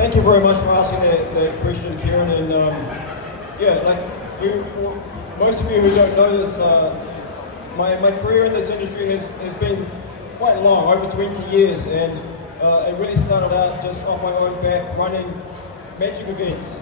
Thank you very much for asking that question, Kieran. And yeah, like for most of you who don't know this, my career in this industry has been quite long, over 20 years, and it really started out just on my own back running magic events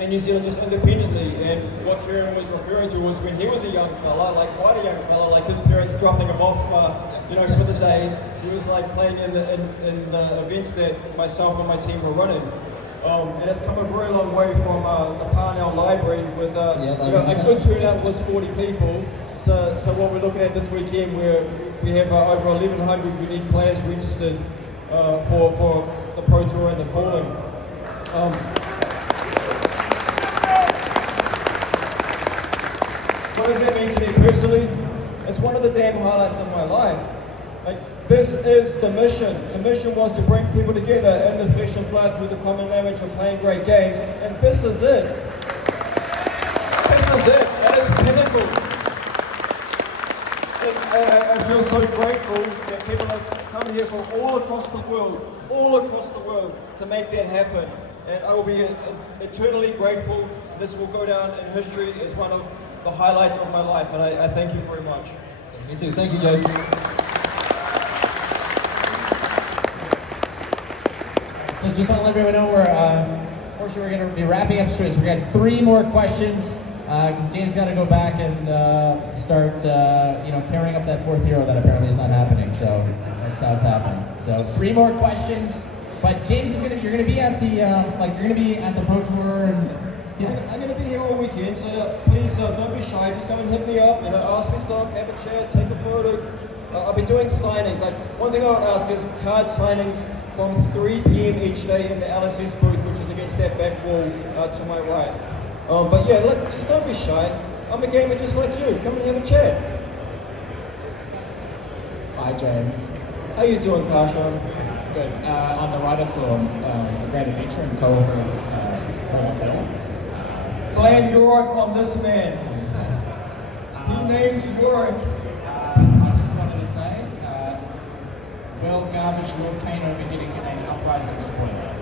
in New Zealand just independently. And what Kieran was referring to was when he was a young fella, like quite a young fella, like his parents dropping him off, for the day. He was like playing in the events that myself and my team were running. And it's come a very long way from the Parnell Library with a good turnout was 40 people to what we're looking at this weekend, where we have over 1,100 unique players registered for the Pro Tour and the calling. What does that mean to me personally? It's one of the damn highlights of my life. Like, this is the mission. The mission was to bring people together in the flesh and blood through the common language of playing great games, and this is it. This is it. That is pinnacle. I feel so grateful that people have come here from all across the world, to make that happen. And I will be eternally grateful. This will go down in history as one of the highlights of my life, and I thank you very much. Me too. Thank you, James. So just want to let everyone know unfortunately we're going to be wrapping up soon. So we got 3 more questions because James got to go back and start tearing up that 4th hero that apparently is not happening. So that's how it's happening. So 3 more questions, but James is you're going to be at the Pro Tour and. Yeah. I'm going to be here all weekend, so please don't be shy. Just come and hit me up, ask me stuff, have a chat, take a photo. I'll be doing signings. Like, one thing I would ask is card signings from 3 p.m. each day in the LSS booth, which is against that back wall to my right. But yeah, look, just don't be shy. I'm a gamer just like you. Come and have a chat. Hi, James. How you doing, Karshan? Good. On the writer for A Great Adventure and co-author Blame Yorick on this man. He named Yorick. I just wanted to say, Will Garbage, Will Kano be getting an Uprising spoiler?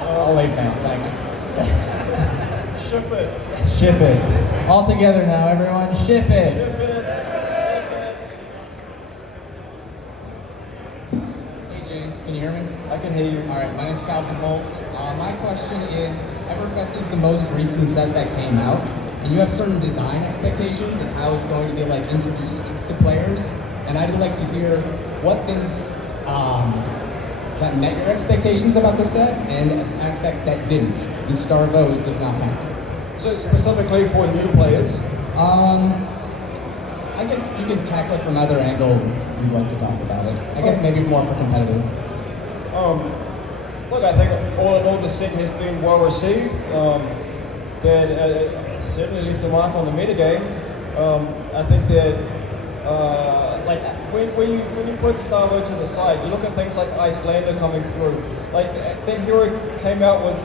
I'll leave now, thanks. Ship it. Ship it. All together now, everyone. Ship it. Ship it. Can you hear me? I can hear you. All right, my name's Calvin Holt. My question is, Everfest is the most recent set that came out, and you have certain design expectations of how it's going to be introduced to players, and I'd like to hear what things that met your expectations about the set and aspects that didn't. And Star Vote does not count. So specifically for new players? I guess you can tackle it from either angle you'd like to talk about it. I guess maybe more for competitive. Look, I think all in all the set has been well received. That certainly left a mark on the metagame. I think that when you put Starvo to the side, you look at things like Icelander coming through. Like that hero came out with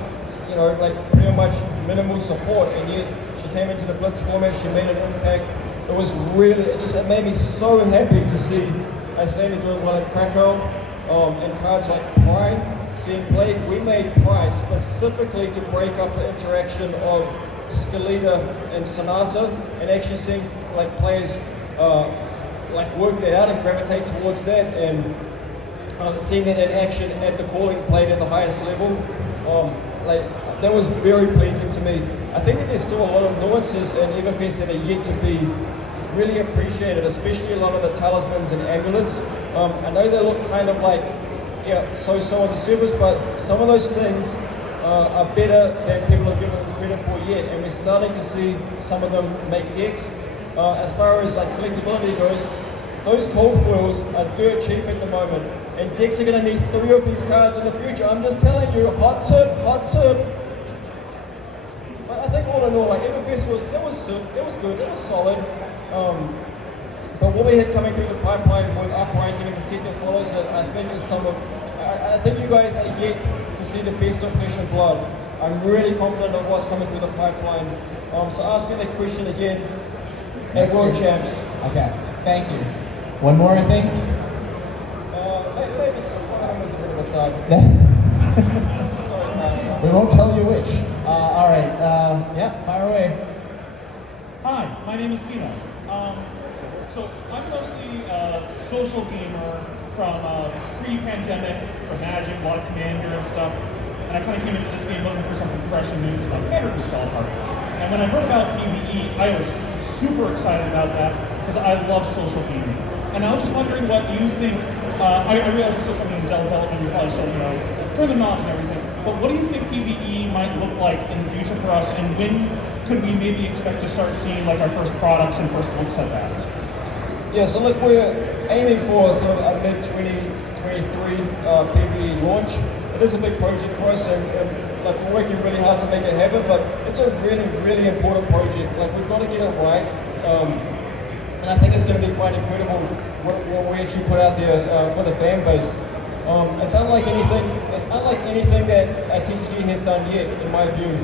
pretty much minimal support, and yet she came into the Blitz format. She made an impact. It was really it made me so happy to see Icelander doing well at Krakow. And cards like Pry, seeing played, we made Pry specifically to break up the interaction of Skeleta and Sonata, and actually seeing players work that out and gravitate towards that, and seeing that in action at the calling played at the highest level, that was very pleasing to me. I think that there's still a lot of nuances in Everfest that are yet to be really appreciated, especially a lot of the talismans and amulets. I know they look kind of so-so on the surface, but some of those things are better than people are giving them credit for yet, and we're starting to see some of them make decks. As far as collectability goes, those cold foils are dirt cheap at the moment, and decks are going to need 3 of these cards in the future. I'm just telling you, hot tip. But I think all in all, Everfest was good, it was solid. But what we had coming through the pipeline with Uprising and the set that follows it, I think is I think you guys are yet to see the best of Flesh and Blood. I'm really confident of what's coming through the pipeline. So ask me that question again at World Champs. Okay, thank you. One more, I think. Maybe so. side. Sorry, Matt. We won't tell you which. All right. Yeah, fire away. Hi, my name is Fino. So I'm mostly a social gamer from pre-pandemic, from Magic, a lot of Commander and stuff. And I kind of came into this game looking for something fresh and new because my Commander was fell apart. And when I heard about PvE, I was super excited about that because I love social gaming. And I was just wondering what you think. I realize this is something in development, you're probably still, further knowledge and everything. But what do you think PvE might look like in the future for us, and when could we maybe expect to start seeing like our first products and first looks at that? Yeah, so look, we're aiming for sort of a mid-2023 PvE launch. It is a big project for us, and like we're working really hard to make it happen, but it's a really, really important project. Like we've got to get it right, and I think it's going to be quite incredible what we actually put out there for the fan base. It's unlike anything. It's unlike anything that TCG has done yet, in my view.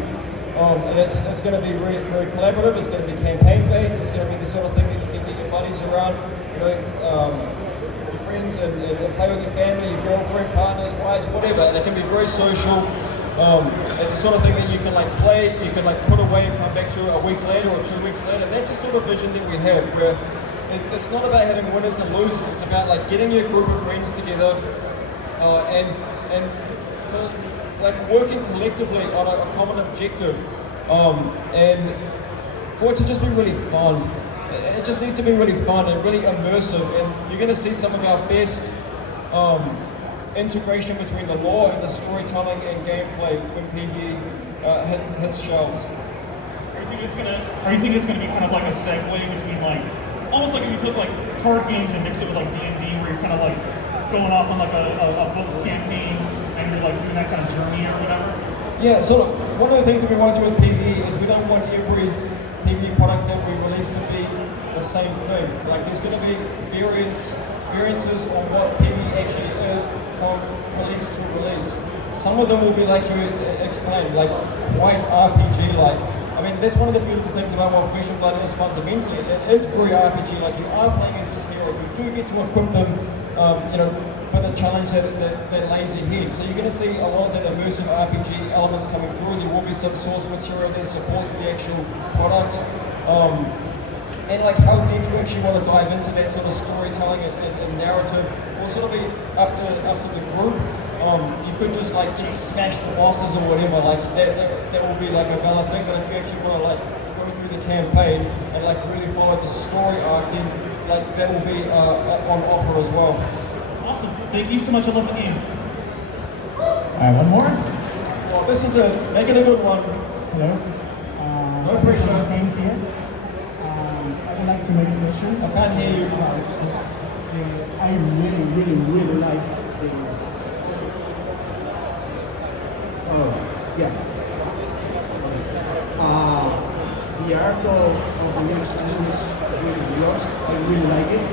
And it's going to be very, very collaborative. It's going to be campaign based. It's going to be the sort of thing that you can get your buddies around, your friends, and play with your family, your girlfriend, partners, wives, whatever. And it can be very social. It's the sort of thing that you can like play, you can like put away and come back to a week later or 2 weeks later. That's the sort of vision that we have, where it's not about having winners and losers. It's about like getting your group of friends together and like working collectively on a common objective, and for it to just be really fun. It just needs to be really fun and really immersive, and you're going to see some of our best integration between the lore and the storytelling and gameplay when PvE hits shelves. Or you think it's gonna be kind of like a segue between like almost like if you took like card games and mixed it with like D&D, where you're kind of like going off on like a book campaign and you're like doing that kind of journey or whatever? Yeah, so one of the things that we want to do with PvE is we don't want every PvE product that we release to be the same thing. Like there's going to be variances on what PvE actually is from release to release. Some of them will be like you explained, like quite RPG-like. I mean, that's one of the beautiful things about what Flesh and Blood is fundamentally. It is very RPG. Like you are playing as this hero. You do get to equip them, for the challenge that lays ahead. So you're going to see a lot of that immersive RPG elements coming through. There will be some source material that supports the actual product. And like how deep you actually want to dive into that sort of storytelling and narrative will sort of be up to the group. You could just like smash the bosses or whatever, like that will be like a valid thing. But if you actually want to like go through the campaign and like really follow the story arc, then like that will be on offer as well. Awesome. Thank you so much. I love the game. All right, one more. Well, this is make it a good one. Hello. No pressure. Name here. I would like to make a question. I can't hear you. I really like the. Oh, yeah. The art of the young students really works. I really like it.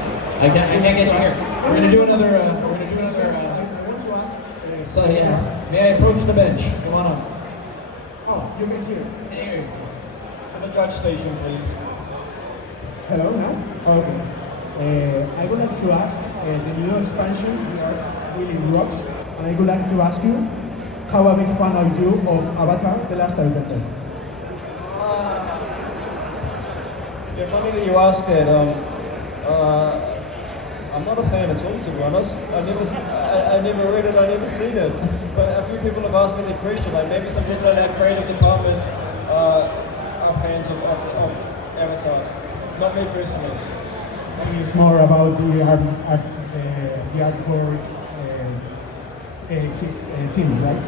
I can't get you here. We're gonna do another. I want to ask. So yeah, may I approach the bench? Come on up. Oh, you've been here. Here. To the judge station, please. Hello, now? Okay. I would like to ask, the new expansion, the art really rocks, and I would like to ask you, how a big fan are you of Avatar: The Last Airbender? Yeah, funny that you asked that. I'm not a fan at all, to be honest. I never read it, I never seen it. But a few people have asked me the question. Like maybe some people in our creative department are fans of Avatar. Not me personally. I mean, it's more about the artwork team, right?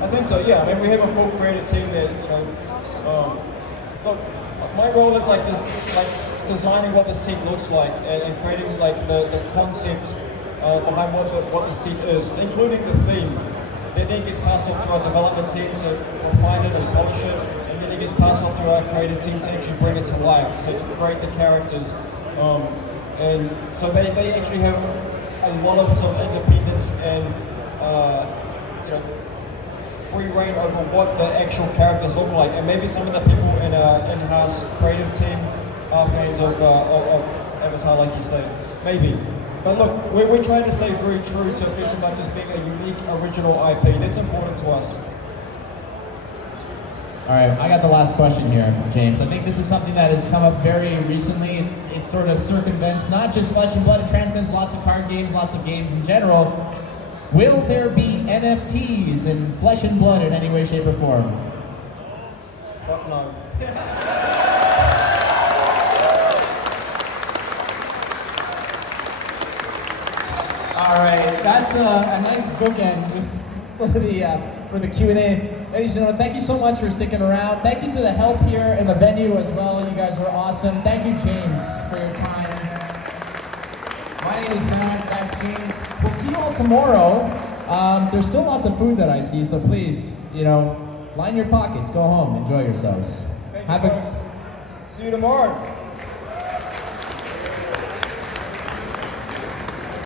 I think so, yeah. I mean, we have a full creative team that, look, my role is like designing what the seat looks like and creating like the concept behind what the seat is, including the theme. That then gets passed off to our development team to refine it and polish it, and then it gets passed off to our creative team to actually bring it to life, so to create the characters. And so they actually have a lot of sort of independence and free reign over what the actual characters look like. And maybe some of the people in our in-house creative team are fans of Avatar, like you say. Maybe. But look, we're trying to stay very true to Fish and Blood just being a unique, original IP. That's important to us. All right, I got the last question here, James. I think this is something that has come up very recently. It sort of circumvents not just Flesh and Blood, it transcends lots of card games, lots of games in general. Will there be NFTs in Flesh and Blood in any way, shape, or form? Fuck no. All right, that's a nice bookend for the Q&A. Ladies and gentlemen, thank you so much for sticking around. Thank you to the help here in the venue as well. You guys are awesome. Thank you, James, for your time. My name is Matt. That's James. We'll see you all tomorrow. There's still lots of food that I see, so please, line your pockets. Go home. Enjoy yourselves. Thank you, folks. See you tomorrow.